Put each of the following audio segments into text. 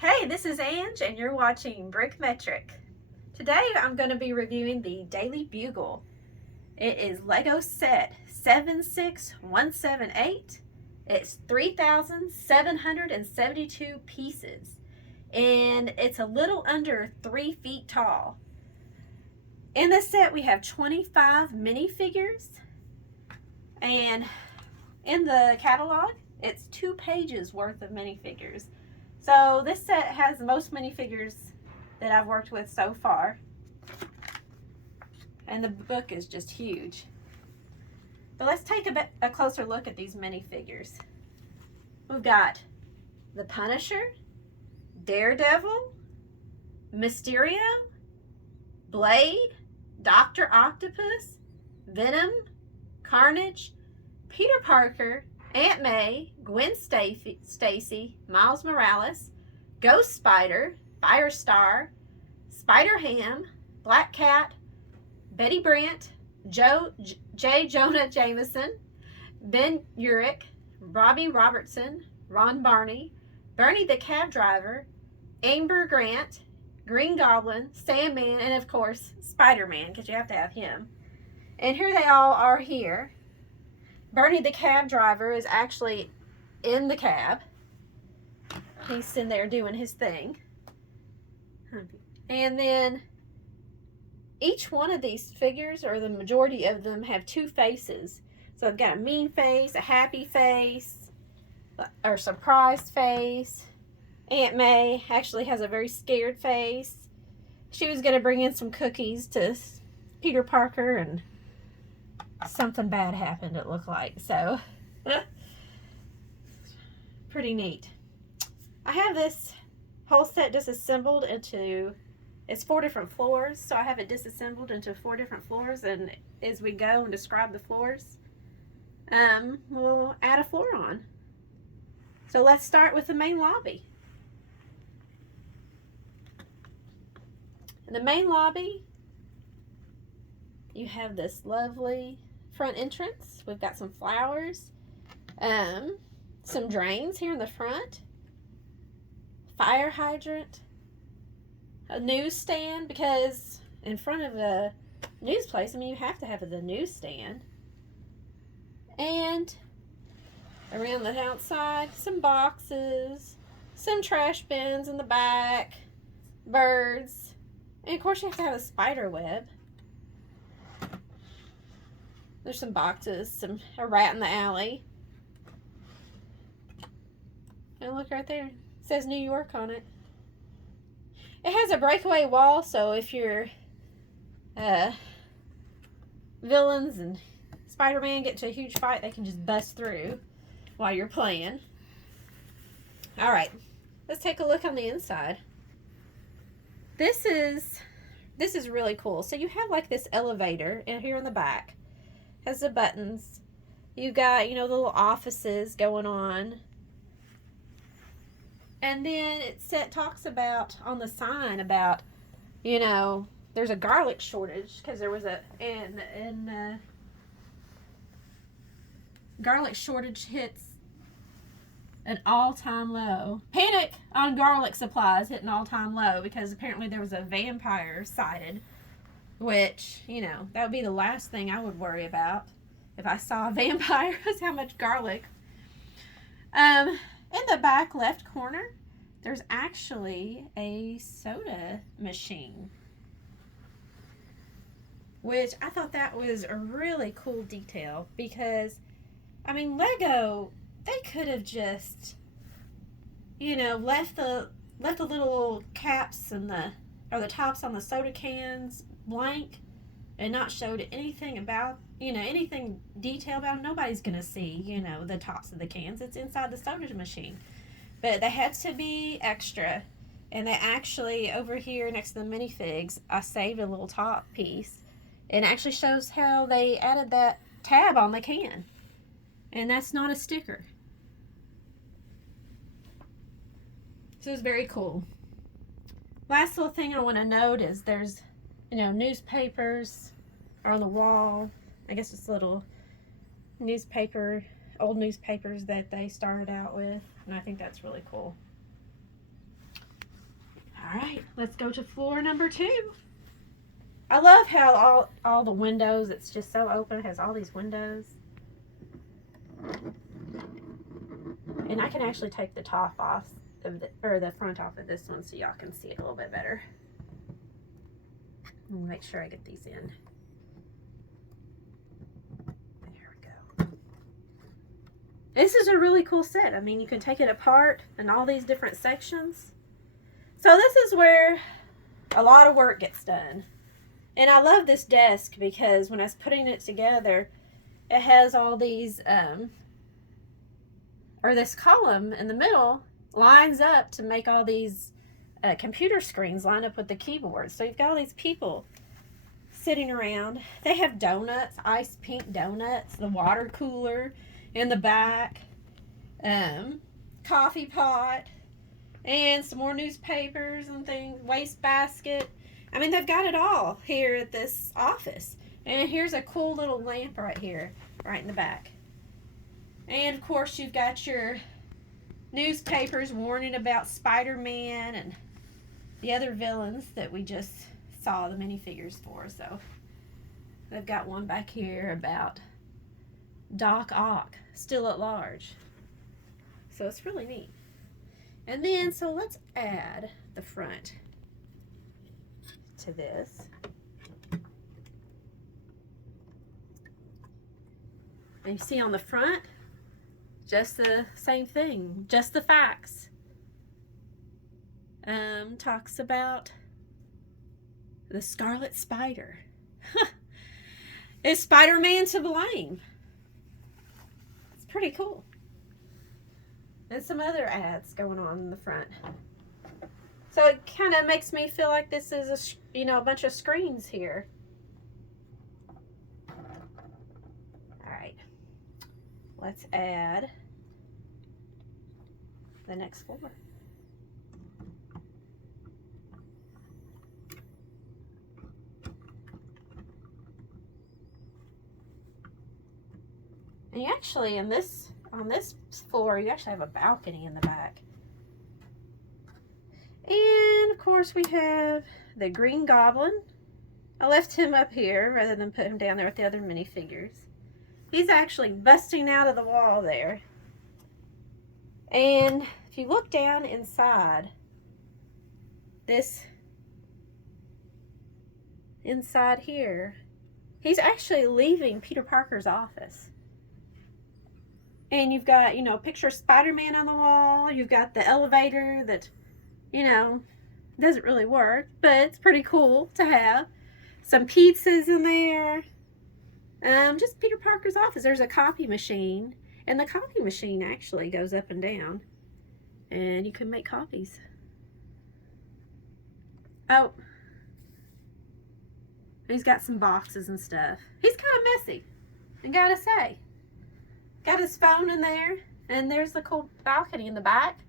Hey, this is Ange and you're watching Brickmetric. Today I'm going to be reviewing the Daily Bugle. It is Lego set 76178. It's 3,772 pieces and it's a little under 3 feet tall. In this set we have 25 minifigures, and in the catalog it's 2 pages worth of minifigures. So this set has the most minifigures that I've worked with so far. And the book is just huge. But let's take a closer look at these minifigures. We've got the Punisher, Daredevil, Mysterio, Blade, Dr. Octopus, Venom, Carnage, Peter Parker, Aunt May, Gwen Stacy, Miles Morales, Ghost Spider, Firestar, Spider-Ham, Black Cat, Betty Brant, Jonah Jameson, Ben Urich, Robbie Robertson, Ron Barney, Bernie the Cab Driver, Amber Grant, Green Goblin, Sandman, and of course Spider-Man, because you have to have him. And here they all are here. Bernie the Cab Driver is actually in the cab. He's sitting there doing his thing. And then each one of these figures, or the majority of them, have 2 faces. So I've got a mean face, a happy face, or surprised face. Aunt May actually has a very scared face. She was going to bring in some cookies to Peter Parker, and something bad happened, it looked like. So pretty neat. I have this whole set disassembled into, it's 4 different floors, so I have it disassembled into 4 different floors, and as we go and describe the floors, we'll add a floor on. So let's start with the main lobby. In the main lobby, you have this lovely front entrance. We've got some flowers, some drains here in the front, fire hydrant, a newsstand, because in front of a news place, I mean, you have to have the newsstand. And around the outside, some boxes, some trash bins in the back, birds, and of course you have to have a spider web. There's some boxes, a rat in the alley. And look right there. It says New York on it. It has a breakaway wall, so if your villains and Spider-Man get into a huge fight, they can just bust through while you're playing. Alright, let's take a look on the inside. This is really cool. So you have like this elevator in here in the back. Has the buttons. You've got, the little offices going on. And then it talks about on the sign about, there's a garlic shortage because there was garlic shortage hits an all-time low. Panic on garlic supplies hit an all-time low because apparently there was a vampire sighted. Which, that would be the last thing I would worry about if I saw a vampire, is how much garlic. In the back left corner, there's actually a soda machine. Which I thought that was a really cool detail because, I mean, Lego, they could have just, left the little caps and the tops on the soda cans blank and not showed anything about, anything detail about them. Nobody's gonna see, the tops of the cans. It's inside the soda machine. But they had to be extra, and they actually, over here next to the minifigs, I saved a little top piece, and it actually shows how they added that tab on the can, and that's not a sticker. So it's very cool. Last little thing I want to note is there's newspapers are on the wall. I guess it's little old newspapers that they started out with, and I think that's really cool. let's go to floor number 2. I love how all the windows, it's just so open. It has all these windows. And I can actually take the top off, or the front off of this one so y'all can see it a little bit better. Let me make sure I get these in. There we go. This is a really cool set. I mean, you can take it apart in all these different sections. So this is where a lot of work gets done. And I love this desk because when I was putting it together, it has all these, or this column in the middle lines up to make all these computer screens line up with the keyboard. So you've got all these people sitting around. They have donuts, ice pink donuts, the water cooler in the back, coffee pot, and some more newspapers and things, waste basket. I mean, they've got it all here at this office. And here's a cool little lamp right here, right in the back. And of course, you've got your newspapers warning about Spider-Man and the other villains that we just saw the minifigures for. So they've got one back here about Doc Ock, still at large. So it's really neat. And then, so let's add the front to this. And you see on the front, just the same thing, just the facts. Talks about the Scarlet Spider. Is Spider-Man to blame? It's pretty cool. And some other ads going on in the front. So it kind of makes me feel like this is a bunch of screens here. All right, let's add the next floor. And you actually, on this floor, you actually have a balcony in the back. And of course we have the Green Goblin. I left him up here rather than put him down there with the other minifigures. He's actually busting out of the wall there. And if you look down inside, inside here, he's actually leaving Peter Parker's office. And you've got, picture of Spider-Man on the wall. You've got the elevator that, doesn't really work, but it's pretty cool to have. Some pizzas in there. Just Peter Parker's office. There's a copy machine. And the copy machine actually goes up and down. And you can make copies. Oh. He's got some boxes and stuff. He's kind of messy, I gotta say. Got his phone in there. And there's the cool balcony in the back.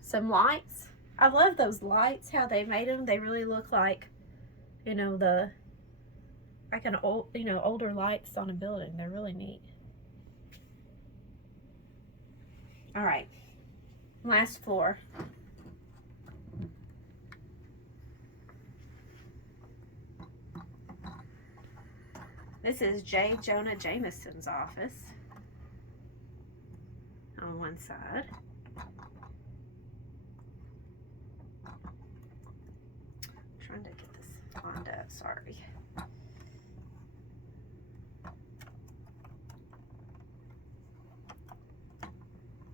Some lights. I love those lights, how they made them. They really look like, older lights on a building. They're really neat. All right, last floor. This is Jonah Jameson's office on one side. Trying to get this lined up, sorry.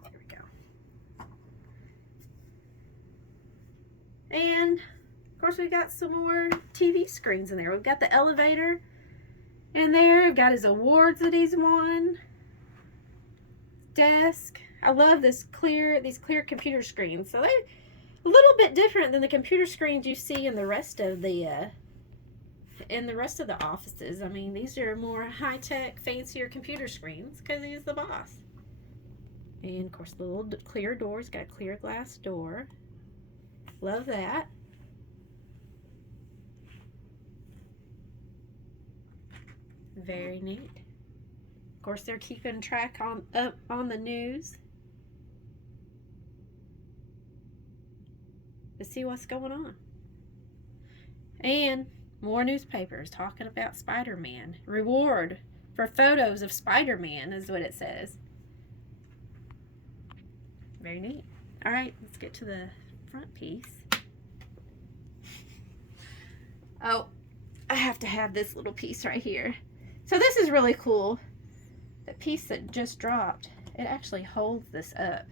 Here we go. And of course we've got some more TV screens in there. We've got the elevator in there. We've got his awards that he's won. Desk. I love these clear computer screens. So they're a little bit different than the computer screens you see in the rest of the offices. I mean, these are more high-tech, fancier computer screens because he's the boss. And of course, the little clear doors. Got a clear glass door. Love that. Very neat. Of course, they're keeping track on the news to see what's going on. And more newspapers talking about Spider-Man. Reward for photos of Spider-Man is what it says. Very neat. All right, let's get to the front piece. Oh, I have to have this little piece right here. So this is really cool. The piece that just dropped, it actually holds this up.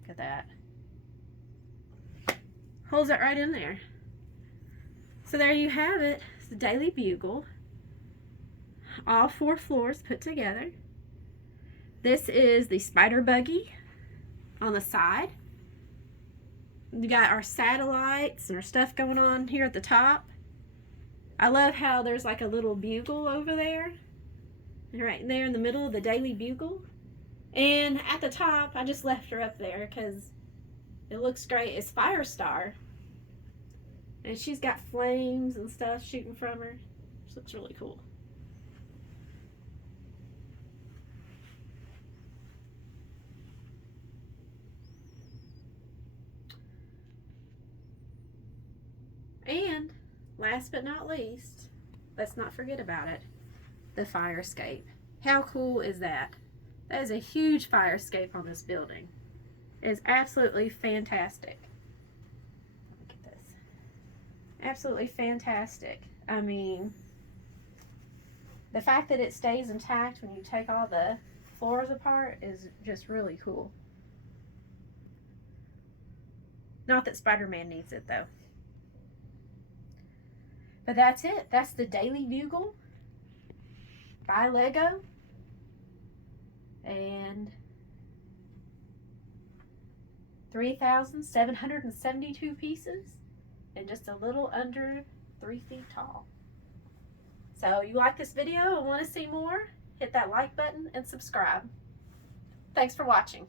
Look at that. Holds it right in there. So there you have it. It's the Daily Bugle. All 4 floors put together. This is the spider buggy on the side. We got our satellites and our stuff going on here at the top. I love how there's like a little bugle over there. Right there in the middle of the Daily Bugle. And at the top, I just left her up there because it looks great. It's Firestar. And she's got flames and stuff shooting from her. This looks really cool. And last but not least, let's not forget about it, the fire escape. How cool is that? That is a huge fire escape on this building. It is absolutely fantastic. Look at this. Absolutely fantastic. I mean, the fact that it stays intact when you take all the floors apart is just really cool. Not that Spider-Man needs it though. But that's it. That's the Daily Bugle by Lego. And 3,772 pieces and just a little under 3 feet tall. So you like this video and want to see more? Hit that like button and subscribe. Thanks for watching.